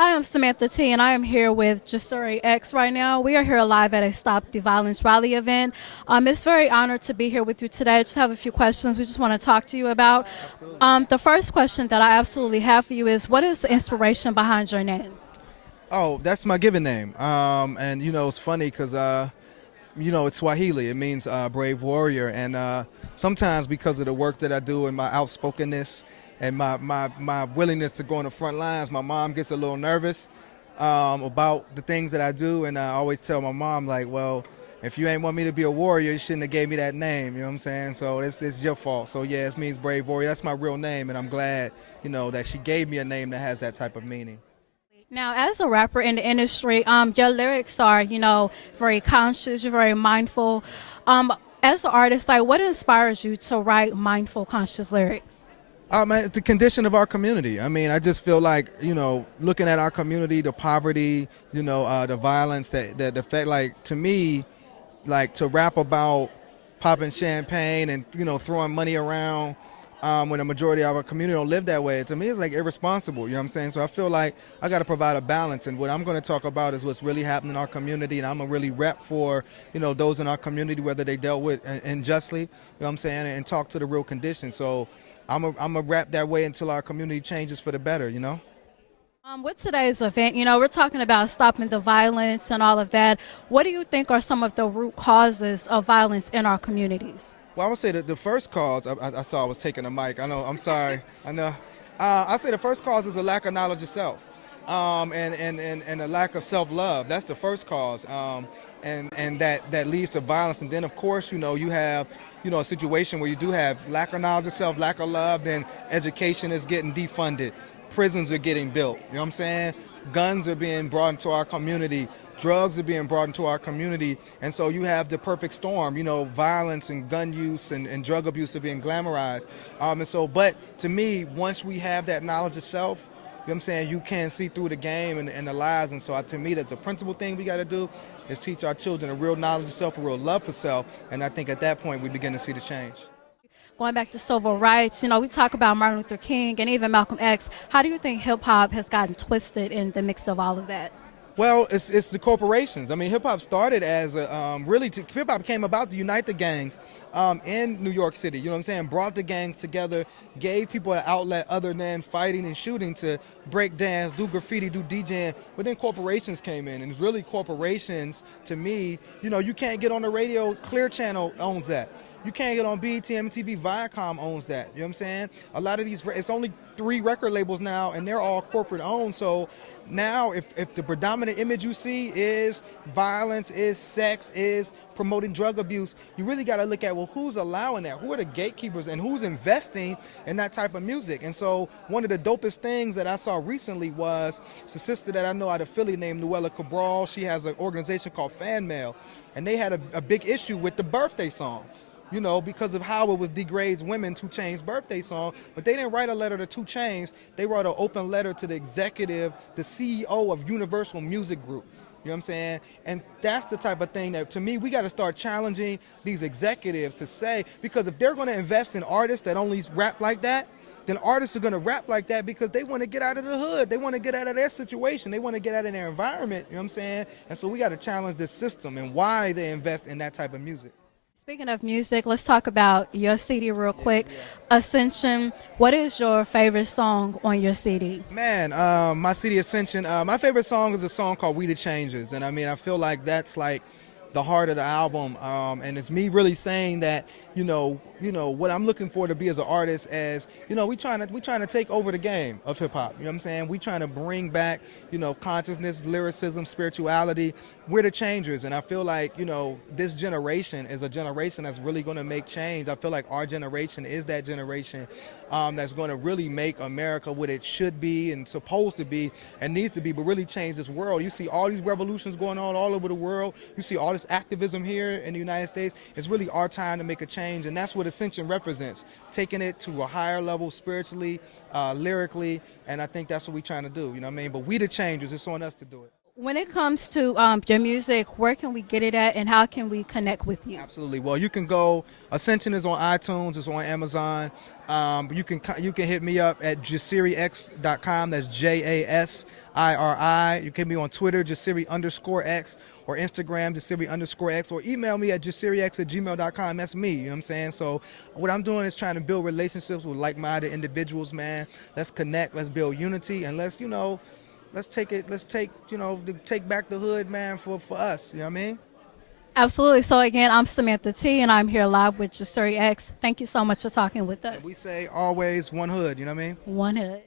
Hi, I'm Samantha T, and I am here with Jasiri X right now. We are here live at a Stop the Violence rally event. It's very honored to be here with you today. I just have a few questions we just want to talk to you about. The first question that I absolutely have for you is, what is the inspiration behind your name? Oh, that's my given name. And it's funny because it's Swahili. It means brave warrior. And sometimes because of the work that I do and my outspokenness and my willingness to go on the front lines, my mom gets a little nervous about the things that I do. And I always tell my mom, like, well, if you ain't want me to be a warrior, you shouldn't have gave me that name. You know what I'm saying? So it's your fault. So yeah, it means brave warrior. That's my real name, and I'm glad, that she gave me a name that has that type of meaning. Now, as a rapper in the industry, your lyrics are, very conscious. You're very mindful. As an artist, like, what inspires you to write mindful, conscious lyrics? It's the condition of our community. I mean, I just feel like, looking at our community, the poverty, the violence, that the fact, like, to me, like, to rap about popping champagne and, throwing money around when the majority of our community don't live that way, to me, it's like irresponsible, you know what I'm saying? So I feel like I got to provide a balance. And what I'm going to talk about is what's really happening in our community. And I'm going to really rep for, those in our community, whether they dealt with unjustly, you know what I'm saying, and talk to the real conditions. So I'm a rap that way until our community changes for the better. With today's event, we're talking about stopping the violence and all of that. What do you think are some of the root causes of violence in our communities? Well, I would say that the first cause, I saw I was taking a mic. I know, I'm sorry. I know. I say the first cause is a lack of knowledge of self, and a lack of self-love. That's the first cause, and that leads to violence. And then, of course, you have, a situation where you do have lack of knowledge of self, lack of love, then education is getting defunded. Prisons are getting built, you know what I'm saying? Guns are being brought into our community. Drugs are being brought into our community. And so you have the perfect storm, violence and gun use and drug abuse are being glamorized. But to me, once we have that knowledge of self, you know what I'm saying, you can see through the game and the lies. And so to me, that's the principal thing we got to do is teach our children a real knowledge of self, a real love for self. And I think at that point, we begin to see the change. Going back to civil rights, we talk about Martin Luther King and even Malcolm X. How do you think hip hop has gotten twisted in the mix of all of that? Well, it's the corporations. I mean, hip hop started as hip hop came about to unite the gangs in New York City. You know what I'm saying? Brought the gangs together, gave people an outlet other than fighting and shooting to break dance, do graffiti, do DJing. But then corporations came in, and it's really corporations. To me, you can't get on the radio. Clear Channel owns that. You can't get on BET, MTV, Viacom owns that. You know what I'm saying? A lot of these, it's only 3 record labels now, and they're all corporate owned. So now if the predominant image you see is violence, is sex, is promoting drug abuse, you really got to look at, well, who's allowing that? Who are the gatekeepers and who's investing in that type of music? And so one of the dopest things that I saw recently was it's a sister that I know out of Philly named Noella Cabral. She has an organization called Fan Mail, and they had a big issue with the birthday song. Because of how it was degrades women, 2 Chainz's birthday song. But they didn't write a letter to 2 Chainz. They wrote an open letter to the executive, the CEO of Universal Music Group. You know what I'm saying? And that's the type of thing that, to me, we got to start challenging these executives to say, because if they're going to invest in artists that only rap like that, then artists are going to rap like that because they want to get out of the hood. They want to get out of their situation. They want to get out of their environment. You know what I'm saying? And so we got to challenge this system and why they invest in that type of music. Speaking of music, let's talk about your CD real quick. Ascension, what is your favorite song on your CD? Man, my City Ascension, my favorite song is a song called We the Changers. And I mean, I feel like that's like the heart of the album. And it's me really saying that, what I'm looking for to be as an artist as, we trying to take over the game of hip hop. You know what I'm saying? We trying to bring back, consciousness, lyricism, spirituality. We're the changers. And I feel like, this generation is a generation that's really going to make change. I feel like our generation is that generation that's going to really make America what it should be and supposed to be and needs to be, but really change this world. You see all these revolutions going on all over the world. You see all this activism here in the United States. It's really our time to make a change, and that's what Ascension represents, taking it to a higher level spiritually, lyrically, and I think that's what we're trying to do, you know what I mean? But we the changers, it's on us to do it. When it comes to your music, where can we get it at, and how can we connect with you? Absolutely. Well, you can go. Ascension is on iTunes. It's on Amazon. You can hit me up at JasiriX.com. That's JASIRI. You can hit me on Twitter, Jasiri_X, or Instagram, Jasiri_X, or email me at JasiriX@gmail.com. That's me. You know what I'm saying? So what I'm doing is trying to build relationships with like-minded individuals, man. Let's connect. Let's build unity, and let's take back the hood, man, for us. You know what I mean? Absolutely. So again, I'm Samantha T, and I'm here live with Jasiri X. Thank you so much for talking with us. We say always one hood, you know what I mean? One hood.